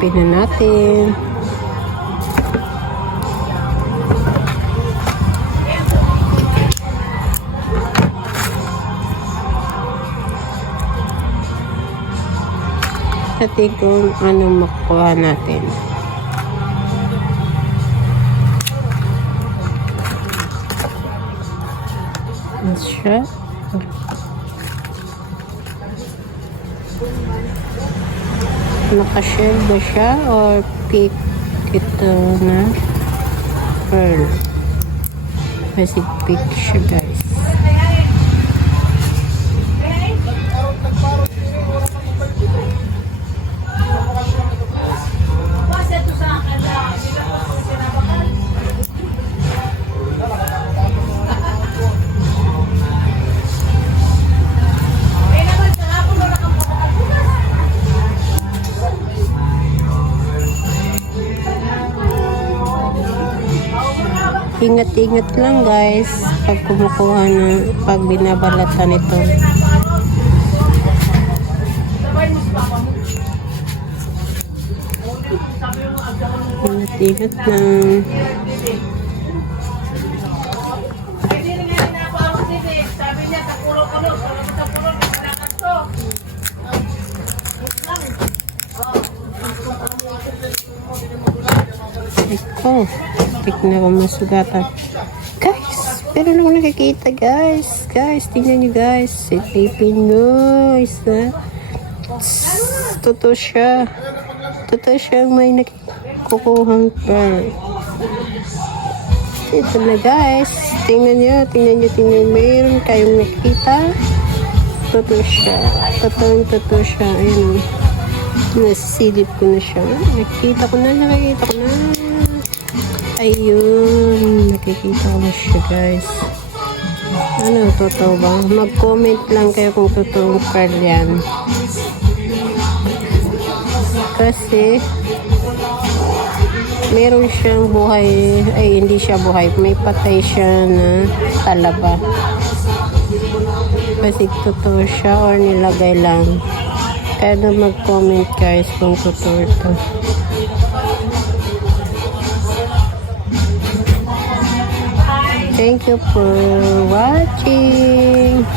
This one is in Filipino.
Open na natin. Natin kung ano makuha natin. Ano siya? Naka-shell ba siya or pick ito na pearl? Kasi pick siya guys. Ingat-ingat lang guys pag kumukuha na, pag binabalatan ito. Ingat-ingat lang. Ito. Tignan ko masugatan. Guys, pero lang nakikita guys. Guys, tingnan nyo guys. Silipin guys. Totoo siya. Totoo siya may nakukuhang pearl. Ito na guys. Tingnan nyo. Mayroon kayong nakita. Totoo siya. Totoo siya. Ayun. Nasilip ko na siya. Nakikita ko na. Ayun, nakikita ko na siya guys. Ano, totoo ba? Mag-comment lang kayo kung totoong pearl yan. Kasi meron siyang buhay, ay hindi siya buhay, may patay siya na talaba. Kasi totoo siya or nilagay lang. Kaya na mag-comment guys kung totoo ito. Thank you for watching.